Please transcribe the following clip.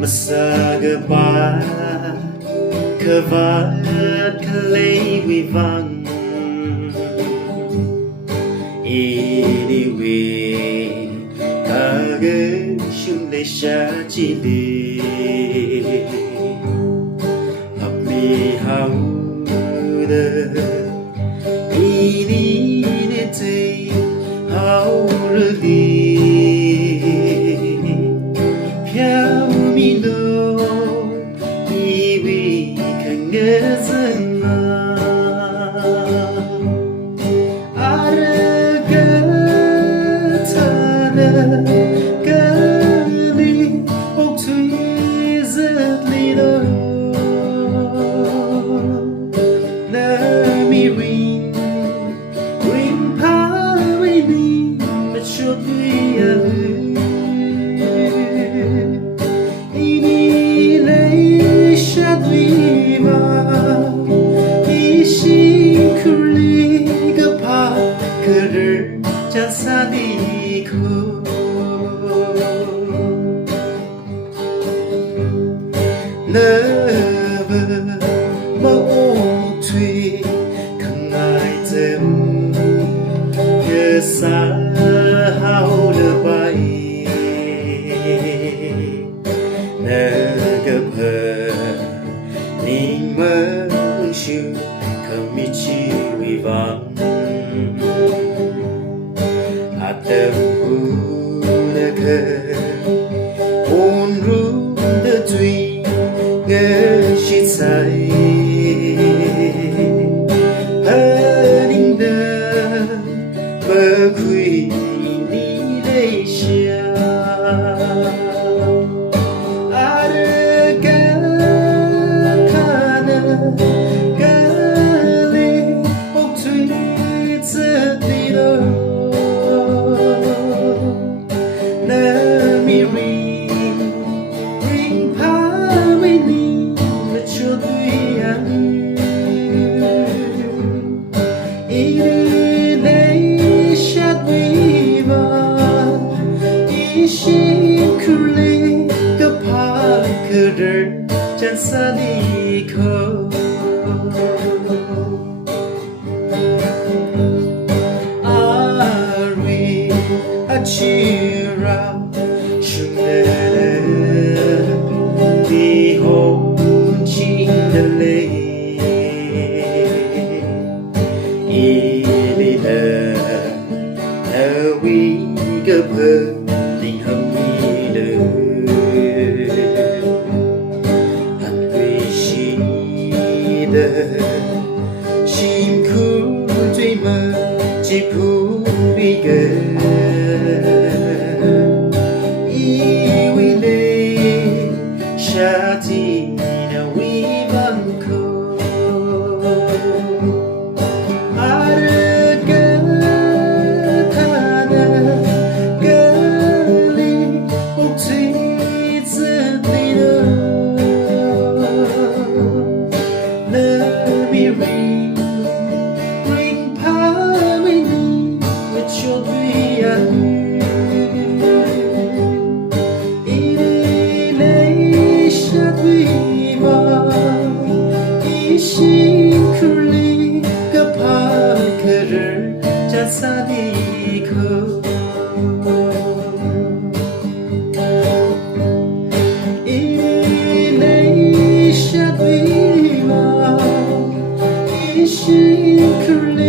Masagaba Kavat Kalei Vivang Anyway Kaga LEISHAT Chili Happy Hauda NGATEIHAORALI 그를 잔사디고 Love một thủy thằng ai dâm nhớ xa hao lỡ bay nơ gặp hờ nín mơ chữ không mi chi vì vắng Tangkhul ôn ru đỡ tuy ngỡ chỉ say hỡi đỡ mơ khuy đi LEISHAT ada kana kali một tuy rất đi đâu 그를 잔사디고 아리 아치라 춤내는 네 혼친들레 이리는 나위가 벌린 합니다 Chim khu tuy mơ chỉ khu đi gờ Iwi LEISHAT na wi bang ko Araga kana gali uk tui zli do Let me bring power in me with your LEISHAT viva 이시쿨리 급하게를 잔사디고 LEISHAT viva 이시쿨리